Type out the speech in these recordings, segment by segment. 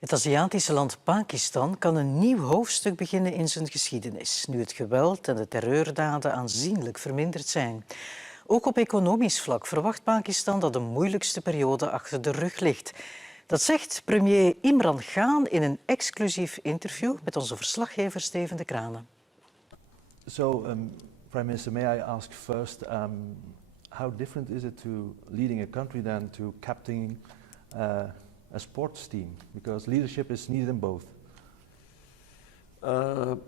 Het Aziatische land Pakistan kan een nieuw hoofdstuk beginnen in zijn geschiedenis, nu het geweld en de terreurdaden aanzienlijk verminderd zijn. Ook op economisch vlak verwacht Pakistan dat de moeilijkste periode achter de rug ligt. Dat zegt premier Imran in een exclusief interview met onze verslaggever Steven de Kranen. So, Prime Minister, may I ask first, how different is it to leading a country than to captaining a sports team? Because leadership is needed in both. Well,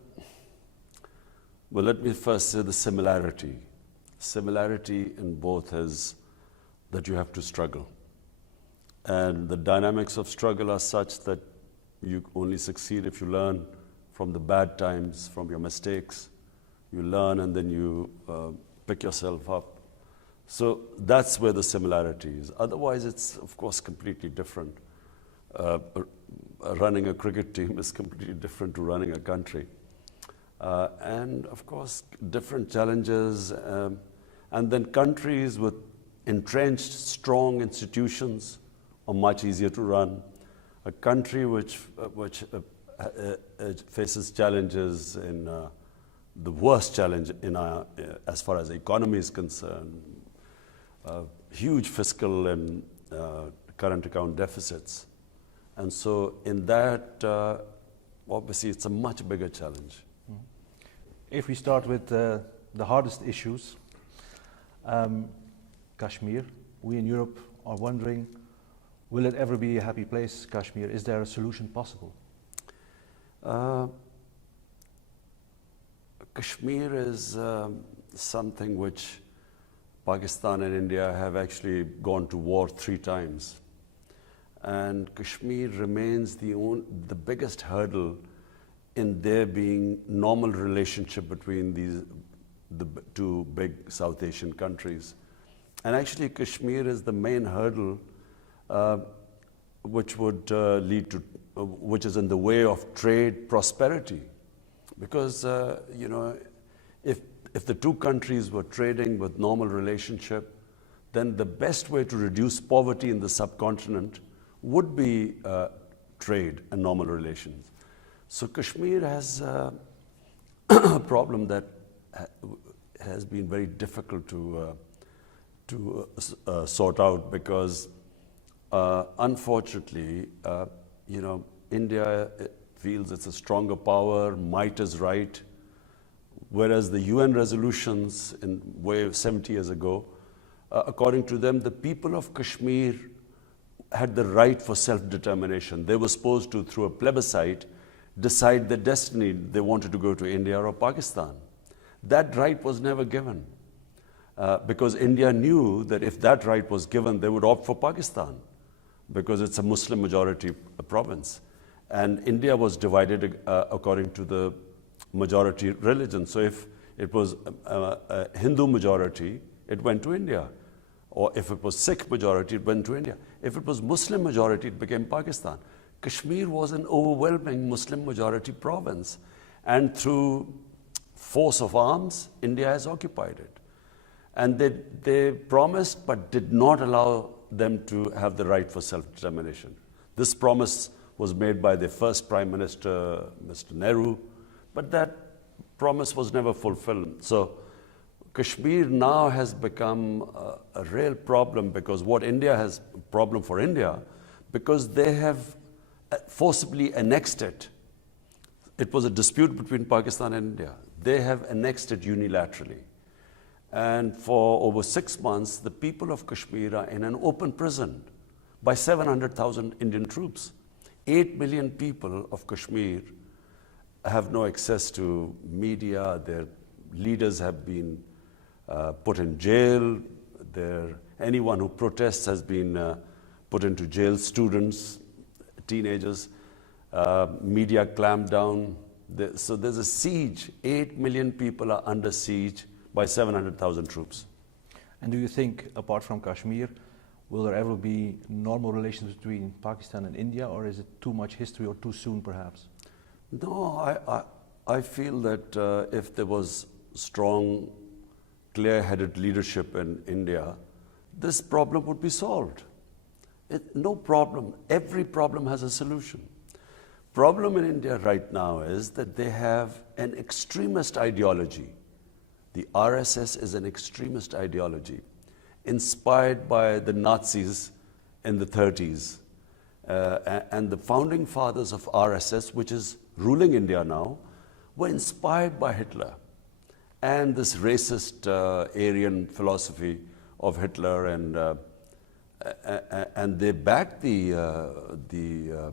let me first say the similarity. Similarity in both is that you have to struggle. And the dynamics of struggle are such that you only succeed if you learn from the bad times, from your mistakes. You learn and then you pick yourself up. So that's where the similarity is. Otherwise, it's of course completely different. Running a cricket team is completely different to running a country. And of course, different challenges. And then countries with entrenched, strong institutions are much easier to run. A country which faces challenges in the worst challenge in as far as the economy is concerned, huge fiscal and current account deficits. And so in that, obviously, it's a much bigger challenge. If we start with the hardest issues, Kashmir, we in Europe are wondering, will it ever be a happy place, Kashmir? Is there a solution possible? Kashmir is something which Pakistan and India have actually gone to war 3 times. And Kashmir remains the biggest hurdle in there being normal relationship between the 2 big South Asian countries. And actually Kashmir is the main hurdle which would lead to, which is in the way of trade prosperity. Because, you know, if the 2 countries were trading with normal relationship, then the best way to reduce poverty in the subcontinent would be trade and normal relations. So Kashmir has a problem that has been very difficult to sort out because, unfortunately, you know, India feels it's a stronger power, might is right, whereas the UN resolutions in way of 70 years ago, according to them, the people of Kashmir had the right for self-determination. They were supposed to, through a plebiscite, decide their destiny. They wanted to go to India or Pakistan. That right was never given because India knew that if that right was given, they would opt for Pakistan because it's a Muslim majority province. And India was divided according to the majority religion. So if it was a Hindu majority, it went to India. Or if it was Sikh majority, it went to India. If it was Muslim majority, it became Pakistan. Kashmir was an overwhelming Muslim majority province. And through force of arms, India has occupied it. And they promised but did not allow them to have the right for self-determination. This promise was made by the first Prime Minister, Mr. Nehru, but that promise was never fulfilled. So Kashmir now has become a real problem because what India has a problem for India, because they have forcibly annexed it. It was a dispute between Pakistan and India. They have annexed it unilaterally. And for over 6 months, the people of Kashmir are in an open prison by 700,000 Indian troops. 8 million people of Kashmir have no access to media. Their leaders have been put in jail. Anyone who protests has been put into jail. Students, teenagers, media clamped down. So there's a siege. 8 million people are under siege by 700,000 troops. And do you think, apart from Kashmir, will there ever be normal relations between Pakistan and India, or is it too much history or too soon, perhaps? No, I feel that if there was strong, clear-headed leadership in India, this problem would be solved. No problem. Every problem has a solution. problem in India right now is that they have an extremist ideology. The RSS is an extremist ideology inspired by the Nazis in the 30s. And the founding fathers of RSS, which is ruling India now, were inspired by Hitler and this racist Aryan philosophy of Hitler, and they backed the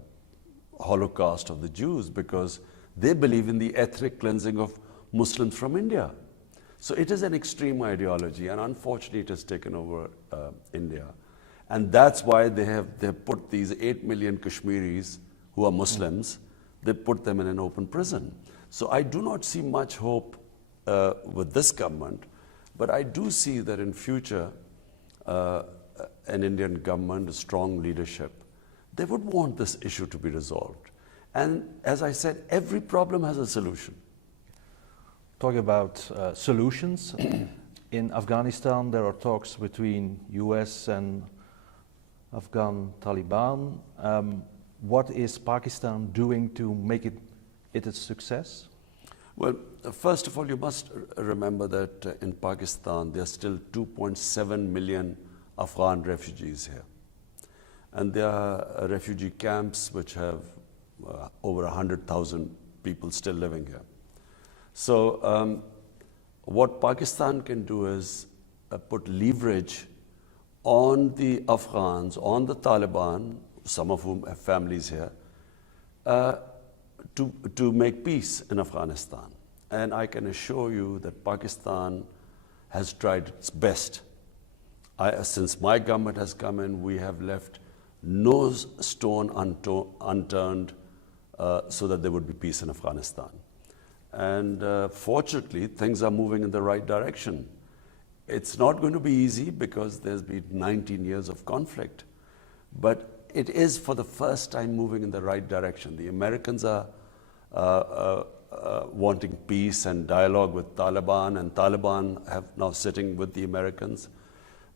Holocaust of the Jews because they believe in the ethnic cleansing of Muslims from India. So it is an extreme ideology, and unfortunately it has taken over India. And that's why they have put these 8 million Kashmiris who are Muslims, they put them in an open prison. So I do not see much hope with this government, but I do see that in future, an Indian government, a strong leadership, they would want this issue to be resolved. And as I said, every problem has a solution. Talking about solutions, in Afghanistan there are talks between US and Afghan Taliban. What is Pakistan doing to make it a success? Well, first of all, you must remember that in Pakistan there are still 2.7 million Afghan refugees here. And there are refugee camps which have over 100,000 people still living here. So what Pakistan can do is put leverage on the Afghans, on the Taliban, some of whom have families here, to make peace in Afghanistan. And I can assure you that Pakistan has tried its best. Since my government has come in, we have left no stone unturned so that there would be peace in Afghanistan. And fortunately, things are moving in the right direction. It's not going to be easy because there's been 19 years of conflict, but it is for the first time moving in the right direction. The Americans are wanting peace and dialogue with Taliban, and Taliban have now sitting with the Americans.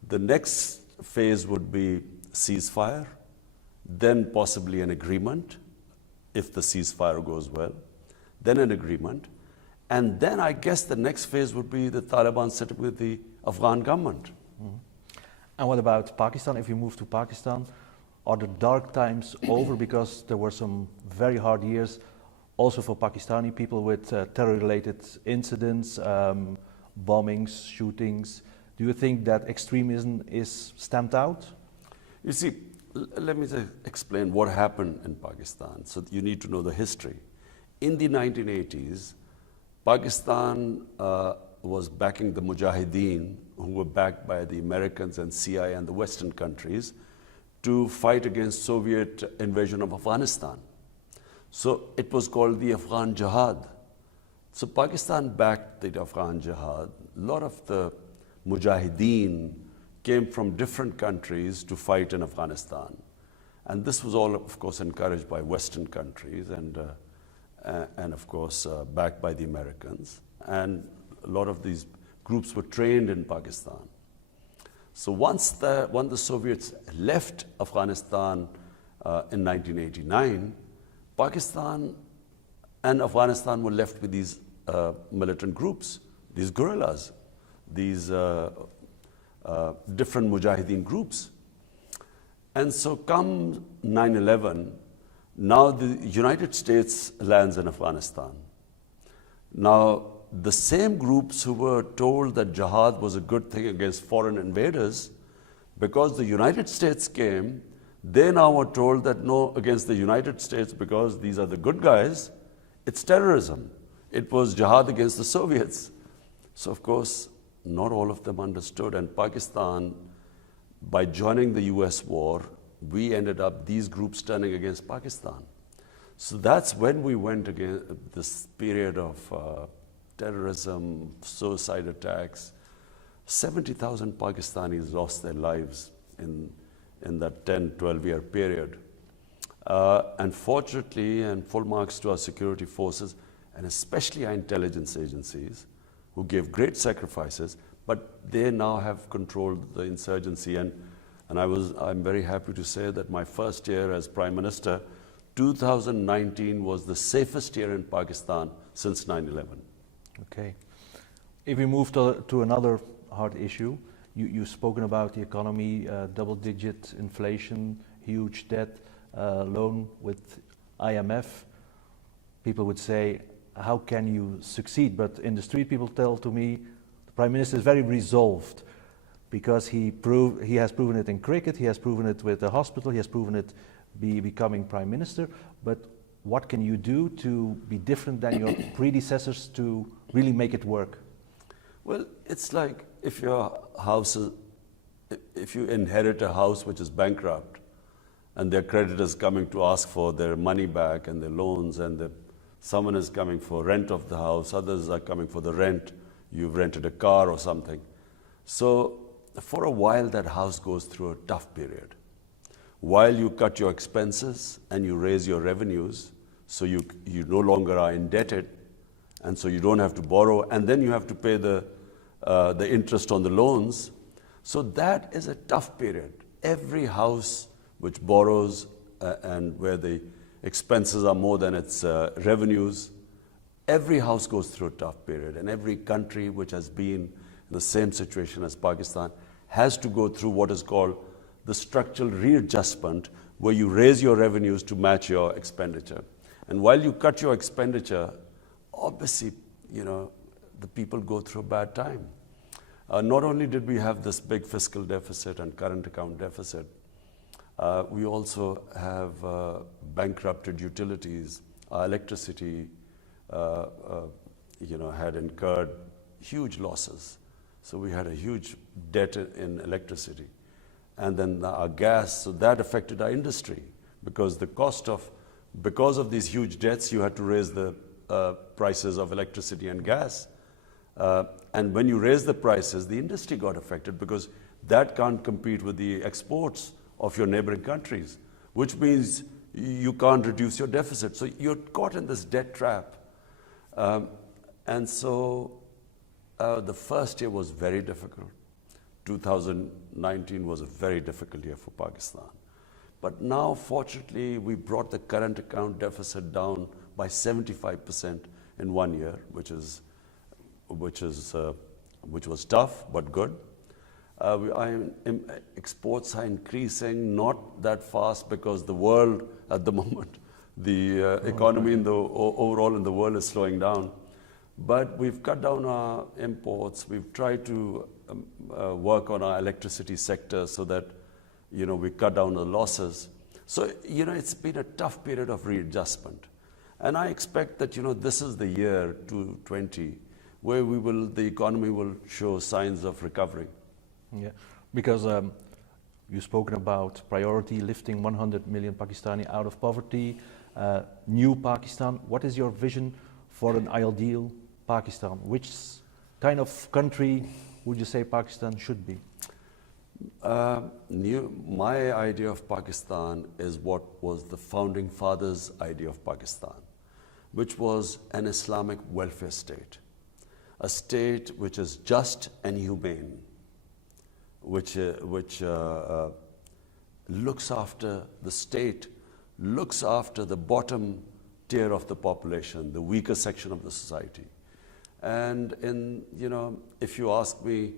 The next phase would be ceasefire, then possibly an agreement, if the ceasefire goes well, then an agreement, and then I guess the next phase would be the Taliban sitting with the Afghan government. Mm-hmm. And what about Pakistan? If you move to Pakistan, are the dark times over? Because there were some very hard years also for Pakistani people with terror-related incidents, bombings, shootings. Do you think that extremism is stamped out? You see, let me explain what happened in Pakistan. So you need to know the history. In the 1980s, Pakistan was backing the Mujahideen, who were backed by the Americans and CIA and the Western countries, to fight against Soviet invasion of Afghanistan. So it was called the Afghan Jihad. So Pakistan backed the Afghan Jihad. A lot of the Mujahideen came from different countries to fight in Afghanistan. And this was all, of course, encouraged by Western countries and of course, backed by the Americans. And a lot of these groups were trained in Pakistan. So when the Soviets left Afghanistan in 1989, Pakistan and Afghanistan were left with these militant groups, these guerrillas, these different Mujahideen groups. And so come 9/11, now the United States lands in Afghanistan. Now, the same groups who were told that jihad was a good thing against foreign invaders, because the United States came, they now were told that no, against the United States, because these are the good guys, it's terrorism. It was jihad against the Soviets. So of course, not all of them understood, and Pakistan, by joining the US war, we ended up these groups turning against Pakistan. So that's when we went against this period of terrorism, suicide attacks. 70,000 Pakistanis lost their lives in that 10, 12-year period. And fortunately, and full marks to our security forces, and especially our intelligence agencies, who gave great sacrifices, but they now have controlled the insurgency. And I'm very happy to say that my first year as Prime Minister, 2019 was the safest year in Pakistan since 9/11. Okay. If we move to another hard issue, you've spoken about the economy, double-digit inflation, huge debt, loan with IMF. People would say, how can you succeed? But in the street, people tell to me, the Prime Minister is very resolved because he has proven it in cricket, he has proven it with the hospital, he has proven it becoming Prime Minister. But what can you do to be different than your predecessors to really make it work? Well, it's like if you inherit a house which is bankrupt and their creditors coming to ask for their money back and their loans, and someone is coming for rent of the house, others are coming for the rent, you've rented a car or something. So for a while that house goes through a tough period. While you cut your expenses and you raise your revenues, so you no longer are indebted, and so you don't have to borrow, and then you have to pay the interest on the loans. So that is a tough period. Every house which borrows and where the expenses are more than its revenues, every house goes through a tough period, and every country which has been in the same situation as Pakistan has to go through what is called the structural readjustment, where you raise your revenues to match your expenditure. And while you cut your expenditure, obviously, the people go through a bad time. Not only did we have this big fiscal deficit and current account deficit, we also have bankrupted utilities. Our electricity, had incurred huge losses. So we had a huge debt in electricity. And then our gas, so that affected our industry, because because of these huge debts, you had to raise the prices of electricity and gas. And when you raise the prices, the industry got affected, because that can't compete with the exports of your neighboring countries, which means you can't reduce your deficit. So you're caught in this debt trap. And so the first year was very difficult. 2019 was a very difficult year for Pakistan. But now, fortunately, we brought the current account deficit down by 75% in 1 year, which was tough but good. Exports are increasing, not that fast, because the world at the moment, the economy overall in the world is slowing down. But we've cut down our imports. We've tried to work on our electricity sector so that we cut down the losses. So it's been a tough period of readjustment, and I expect that this is the year 2020 where the economy will show signs of recovery. Yeah, because you've spoken about priority, lifting 100 million Pakistani out of poverty, new Pakistan. What is your vision for an ideal Pakistan? Which kind of country would you say Pakistan should be? My idea of Pakistan is what was the founding fathers' idea of Pakistan, which was an Islamic welfare state, a state which is just and humane, which looks after the state, looks after the bottom tier of the population, the weaker section of the society. And if you ask me,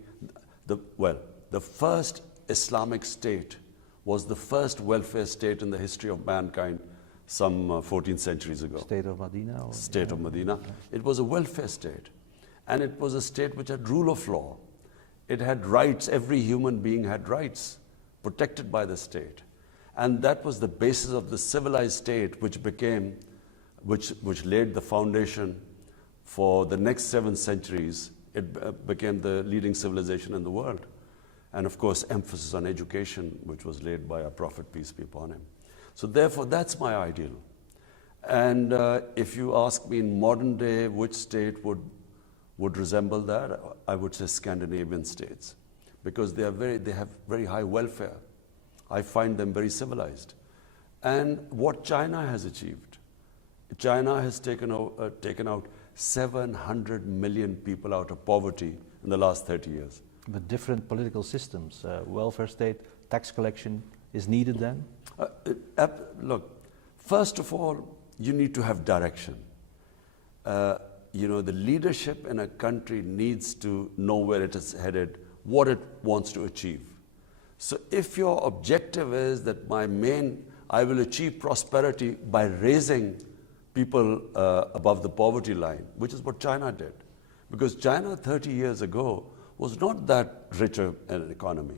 the first Islamic state was the first welfare state in the history of mankind some 14 centuries ago. State of Medina? State of Medina. It was a welfare state. And it was a state which had rule of law. It had rights. Every human being had rights protected by the state. And that was the basis of the civilized state, which laid the foundation for the next 7 centuries. It became the leading civilization in the world. And of course, emphasis on education, which was laid by our Prophet, peace be upon him. So therefore, that's my ideal. And if you ask me in modern day, which state would resemble that, I would say Scandinavian states, because they have very high welfare. I find them very civilized. And what China has achieved, China has taken out 700 million people out of poverty in the last 30 years. But different political systems, welfare state, tax collection is needed then? Look, First of all, you need to have direction. The leadership in a country needs to know where it is headed, what it wants to achieve. So if your objective is that I will achieve prosperity by raising people above the poverty line, which is what China did. Because China 30 years ago was not that richer an economy.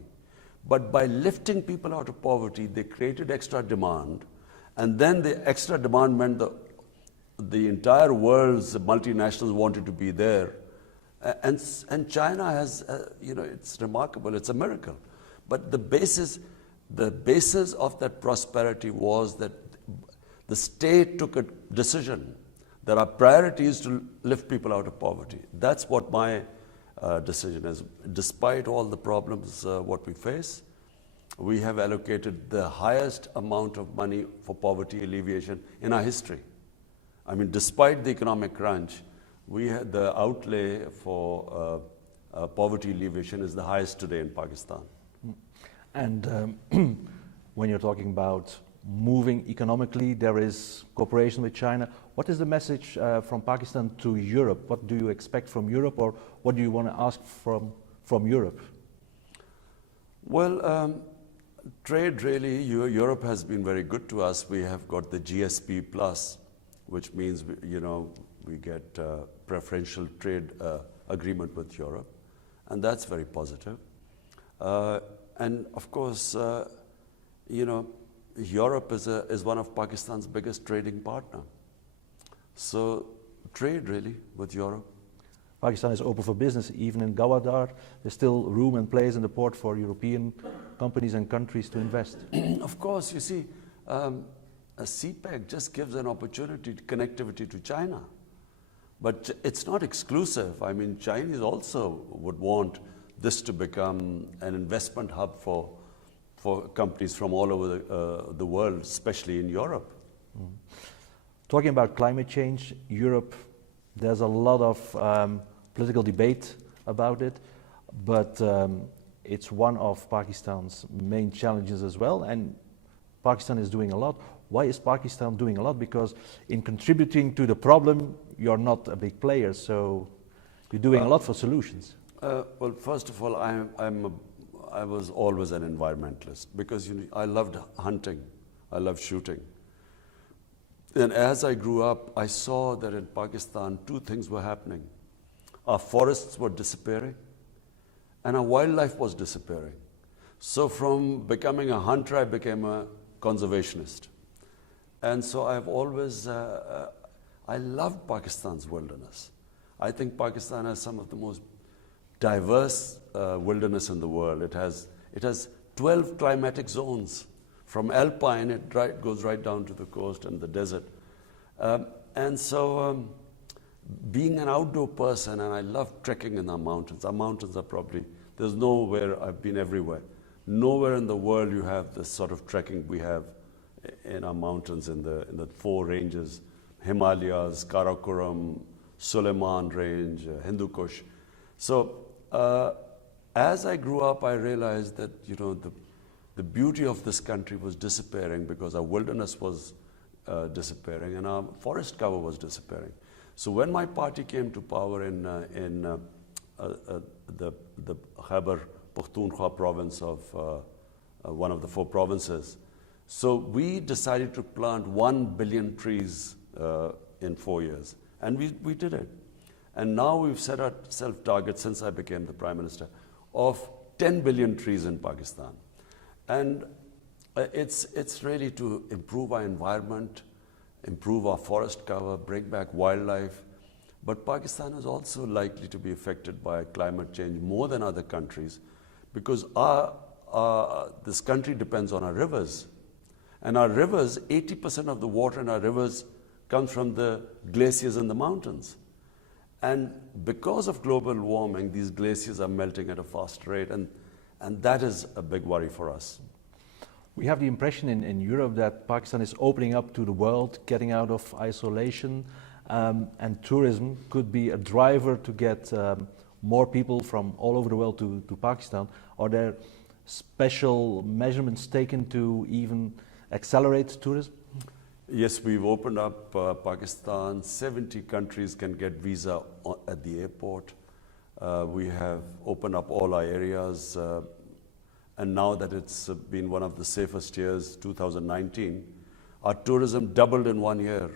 But by lifting people out of poverty, they created extra demand. And then the extra demand meant the entire world's multinationals wanted to be there. And China has, it's remarkable, it's a miracle. But the basis of that prosperity was that the state took a decision that our priority is to lift people out of poverty. That's what my decision is. Despite all the problems what we face, we have allocated the highest amount of money for poverty alleviation in our history. I mean, despite the economic crunch, the outlay for poverty alleviation is the highest today in Pakistan. And when you're talking about moving economically, there is cooperation with China. What is the message from Pakistan to Europe? What do you expect from Europe, or what do you want to ask from Europe? Well, trade really, Europe has been very good to us. We have got the GSP plus, which means we get preferential trade agreement with Europe, and that's very positive. And of course, Europe is one of Pakistan's biggest trading partner. So trade really with Europe. Pakistan is open for business. Even in Gawadar, there's still room and place in the port for European companies and countries to invest. Of course, you see, a CPEC just gives an opportunity to connectivity to China. But it's not exclusive. I mean, Chinese also would want this to become an investment hub for companies from all over the world, especially in Europe. Mm. Talking about climate change, Europe, there's a lot of political debate about it, but it's one of Pakistan's main challenges as well, and Pakistan is doing a lot. Why is Pakistan doing a lot? Because in contributing to the problem, you're not a big player, so you're doing a lot for solutions. Well, first of all, I was always an environmentalist because I loved hunting, I loved shooting. And as I grew up, I saw that in Pakistan, two things were happening. Our forests were disappearing, and our wildlife was disappearing. So from becoming a hunter, I became a conservationist. And so I've always, I loved Pakistan's wilderness. I think Pakistan has some of the most diverse wilderness in the world. It has 12 climatic zones. From alpine, it goes right down to the coast and the desert. And so being an outdoor person, and I love trekking in our mountains. Our mountains are probably, there's nowhere, I've been everywhere. Nowhere in the world you have this sort of trekking we have in our mountains in the four ranges, Himalayas, Karakoram, Suleiman Range, Hindu Kush. So as I grew up, I realized that the beauty of this country was disappearing because our wilderness was disappearing and our forest cover was disappearing. So when my party came to power in the Khyber Pakhtunkhwa province of one of the four provinces, so we decided to plant 1 billion trees in 4 years, and we did it. And now we've set ourselves targets since I became the Prime Minister of 10 billion trees in Pakistan. And it's really to improve our environment, improve our forest cover, bring back wildlife. But Pakistan is also likely to be affected by climate change more than other countries because this country depends on our rivers. And our rivers, 80% of the water in our rivers comes from the glaciers in the mountains. And because of global warming, these glaciers are melting at a fast rate, and that is a big worry for us. We have the impression in Europe that Pakistan is opening up to the world, getting out of isolation, and tourism could be a driver to get more people from all over the world to Pakistan. Are there special measurements taken to even accelerate tourism? Yes, we've opened up Pakistan. 70 countries can get visa at the airport. We have opened up all our areas. And now that it's been one of the safest years, 2019, our tourism doubled in 1 year.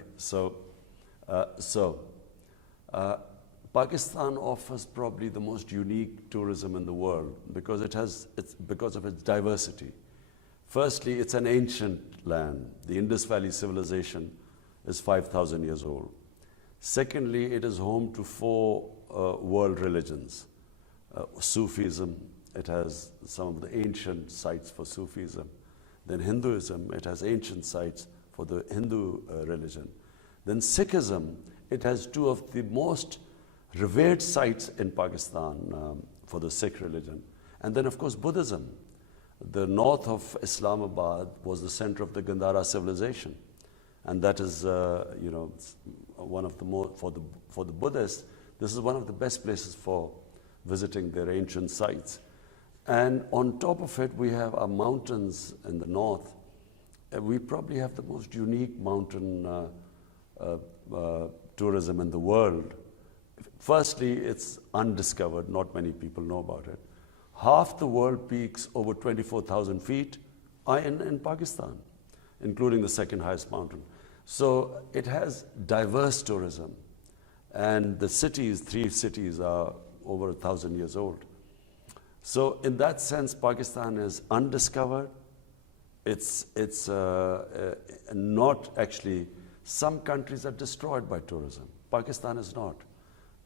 Pakistan offers probably the most unique tourism in the world because because of its diversity. Firstly, it's an ancient land. The Indus Valley civilization is 5,000 years old. Secondly, it is home to 4 world religions. Sufism, it has some of the ancient sites for Sufism. Then Hinduism, it has ancient sites for the Hindu religion. Then Sikhism, it has 2 of the most revered sites in Pakistan for the Sikh religion. And then, of course, Buddhism. The north of Islamabad was the center of the Gandhara civilization. And that is, one of the more, for the Buddhists, this is one of the best places for visiting their ancient sites. And on top of it, we have our mountains in the north. We probably have the most unique mountain tourism in the world. Firstly, it's undiscovered. Not many people know about it. Half the world peaks over 24,000 feet are in Pakistan, including the second highest mountain. So it has diverse tourism. And the cities, 3 cities, are over 1,000 years old. So in that sense, Pakistan is undiscovered. It's not actually, some countries are destroyed by tourism. Pakistan is not.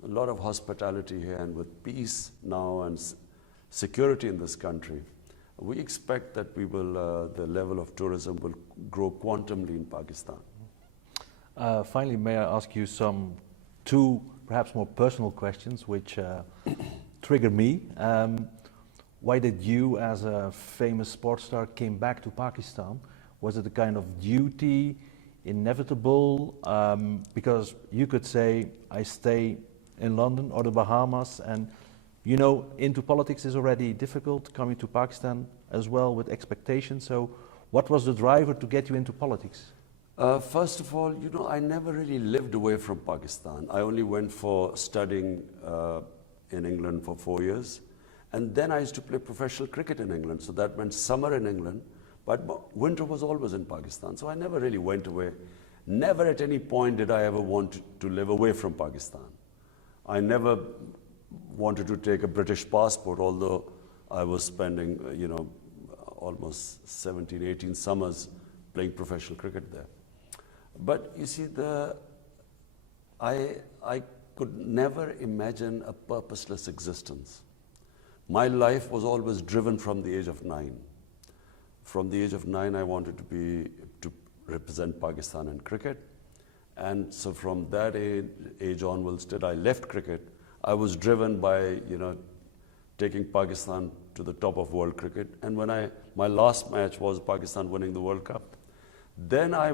A lot of hospitality here, and with peace now and security in this country, we expect that the level of tourism will grow quantumly in Pakistan. Finally, may I ask you 2 perhaps more personal questions which trigger me. Why did you, as a famous sports star, came back to Pakistan? Was it a kind of duty, inevitable? Because you could say, I stay in London or the Bahamas, and into politics is already difficult, coming to Pakistan as well with expectations. So what was the driver to get you into politics? First of all, I never really lived away from Pakistan. I only went for studying in England for 4 years. And then I used to play professional cricket in England. So that meant summer in England, but winter was always in Pakistan. So I never really went away. Never at any point did I ever want to live away from Pakistan. I never wanted to take a British passport, although I was spending, almost 17, 18 summers playing professional cricket there. But you see, I could never imagine a purposeless existence. My life was always driven from the age of 9. From the age of 9, I wanted to represent Pakistan in cricket. And so from that age onwards, till I left cricket, I was driven by, taking Pakistan to the top of world cricket. And my last match was Pakistan winning the World Cup. Then I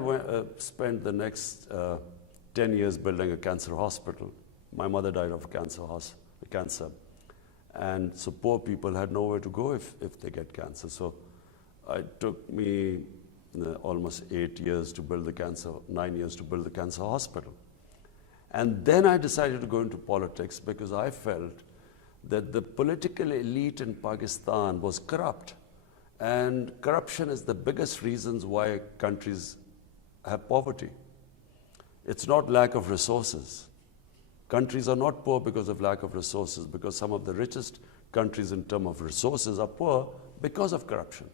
spent the next 10 years building a cancer hospital. My mother died of cancer. And so poor people had nowhere to go if they get cancer. So it took me almost 8 years to build 9 years to build the cancer hospital. And then I decided to go into politics because I felt that the political elite in Pakistan was corrupt. And corruption is the biggest reasons why countries have poverty. It's not lack of resources. Countries are not poor because of lack of resources, because some of the richest countries in terms of resources are poor because of corruption.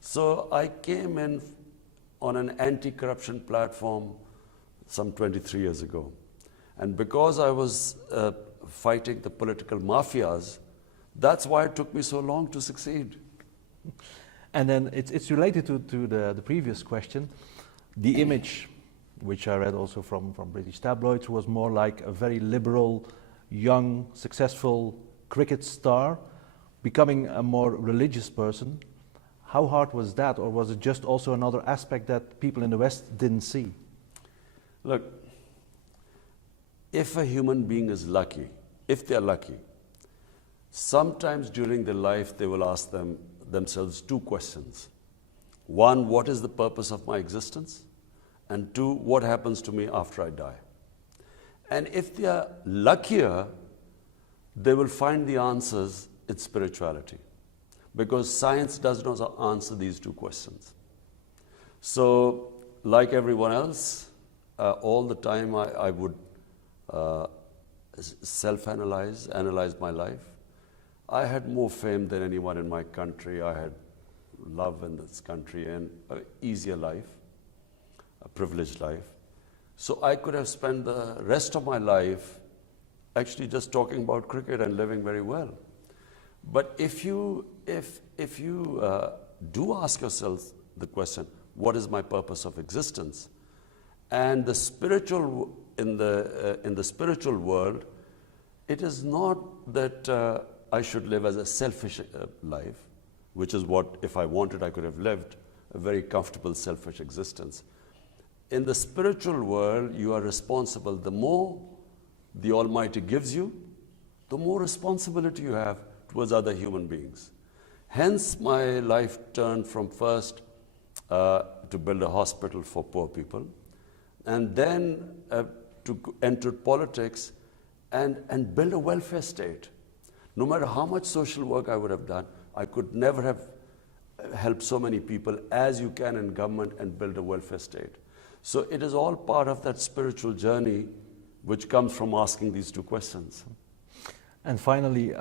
So I came in on an anti-corruption platform some 23 years ago. And because I was fighting the political mafias, that's why it took me so long to succeed. And then it's related to the previous question. The image, which I read also from British tabloids, was more like a very liberal, young, successful cricket star, becoming a more religious person. How hard was that, or was it just also another aspect that people in the West didn't see? Look, if a human being is lucky, if they're lucky, sometimes during their life they will ask themselves 2 questions. One, what is the purpose of my existence? And two, what happens to me after I die? And if they are luckier, they will find the answers in spirituality, because science does not answer these two questions. So, like everyone else, all the time I would self-analyze, analyze my life. I had more fame than anyone in my country. I had love in this country and an easier life, a privileged life. So I could have spent the rest of my life actually just talking about cricket and living very well. But if you do ask yourself the question, what is my purpose of existence? And the spiritual in the spiritual world, it is not that I should live as a selfish life, which is what, if I wanted, I could have lived a very comfortable, selfish existence. In the spiritual world, you are responsible. The more the Almighty gives you, the more responsibility you have towards other human beings. Hence, my life turned from first to build a hospital for poor people, and then to enter politics and build a welfare state. No matter how much social work I would have done, I could never have helped so many people as you can in government and build a welfare state. So it is all part of that spiritual journey which comes from asking these two questions. And finally,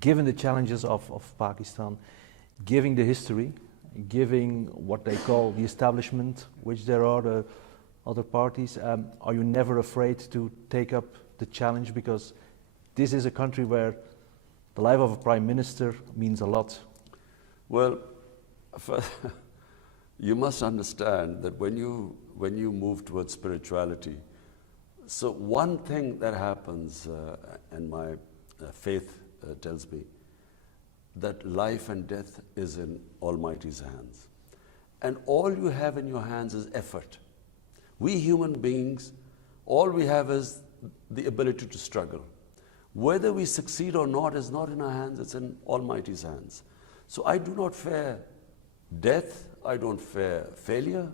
given the challenges of Pakistan, given the history, given what they call the establishment, which there are the other parties, are you never afraid to take up the challenge? Because this is a country where the life of a prime minister means a lot. Well, you must understand that when you move towards spirituality, so one thing that happens, and my faith tells me, that life and death is in Almighty's hands. And all you have in your hands is effort. We human beings, all we have is the ability to struggle. Whether we succeed or not is not in our hands, it's in Almighty's hands. So I do not fear death, I don't fear failure.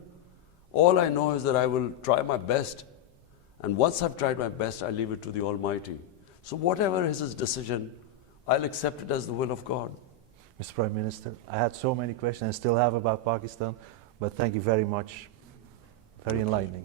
All I know is that I will try my best, and once I've tried my best, I leave it to the Almighty. So whatever is His decision, I'll accept it as the will of God. Mr. Prime Minister, I had so many questions and still have about Pakistan, but thank you very much. Very enlightening.